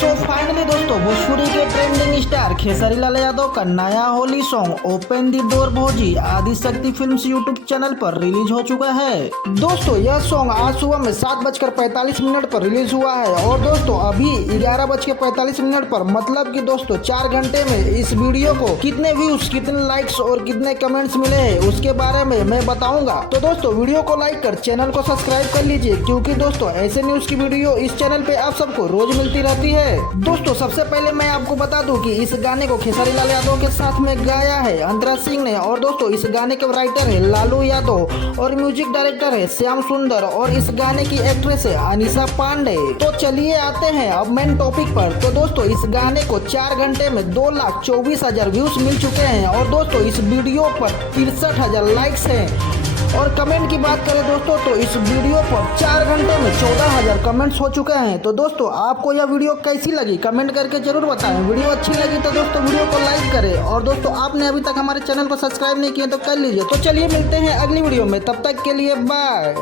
Finally दोस्तों भोजपुरी के trending star Khesari Lal Yadav का नया होली सॉन्ग ओपन दी डोर भौजी आदि शक्ति फिल्म्स यूट्यूब चैनल पर रिलीज हो चुका है। दोस्तों यह सॉन्ग आज सुबह में 7:45 पर रिलीज हुआ है और दोस्तों अभी 11:45 पर मतलब कि दोस्तों 4 घंटे में इस वीडियो को कितने व्यूज, कितने लाइक्स और कितने कमेंट्स मिले हैं उसके बारे में मैं बताऊंगा। तो दोस्तों वीडियो को लाइक कर चैनल को सब्सक्राइब कर लीजिए क्योंकि दोस्तों ऐसे न्यूज की वीडियो इस चैनल पे आप सबको रोज मिलती रहती है। दोस्तों सबसे पहले मैं आपको बता दूं कि इस गाने को खेसारी लाल यादव के साथ में गाया है अंतरा सिंह ने और दोस्तों इस गाने के राइटर है लालू यादव और म्यूजिक डायरेक्टर है श्याम सुंदर और इस गाने की एक्ट्रेस है अनीशा पांडे। तो चलिए आते हैं अब मेन टॉपिक पर। तो दोस्तों इस गाने को 4 घंटे में 2,24,000 व्यूज मिल चुके हैं और दोस्तों इस वीडियो पर 63,000 लाइक्स हैं। और कमेंट की बात करें दोस्तों तो इस वीडियो पर 4 घंटे में 14,000 कमेंट्स हो चुके हैं। तो दोस्तों आपको यह वीडियो कैसी लगी कमेंट करके जरूर बताएं। वीडियो अच्छी लगी तो दोस्तों वीडियो को लाइक करें और दोस्तों आपने अभी तक हमारे चैनल को सब्सक्राइब नहीं किया तो कर लीजिए। तो चलिए मिलते हैं अगली वीडियो में, तब तक के लिए बाय।